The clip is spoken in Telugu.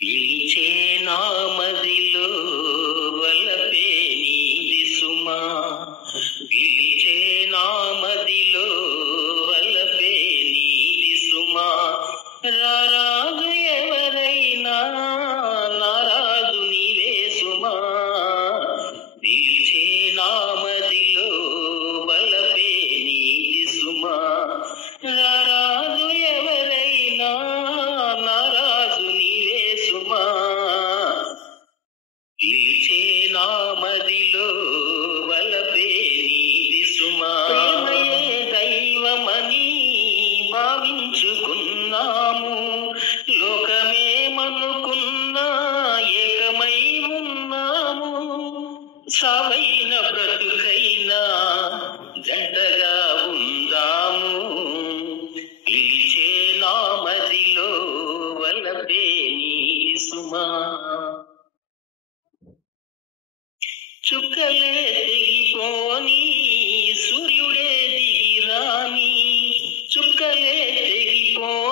పిలిచే నామదిలో వలపే నీది సుమా, పిలిచే నామదిలో వలపే నీది సుమా. రారాజు ఎవరైనా నారాజు నీవే సుమా, పిలిచే నామదిలో వలపే నీది సుమా. రారాజు ఎవరైనా నారాజు నీవే సుమా, పిలిచే నామదిలో వలపే నీది సుమా. ప్రేమయే దైవమని భావించుకున్నాము, లోకమేమనుకున్నా ఏకమై ఉన్నాము. సావైన బ్రతుకైనా జంటగా ఉందాము, పిలిచే నామదిలో వలపే నీది సుమా. చుక్కలే తెగిపోని సూర్యుడే దిగిరాని, చుక్కలే తెగిపోని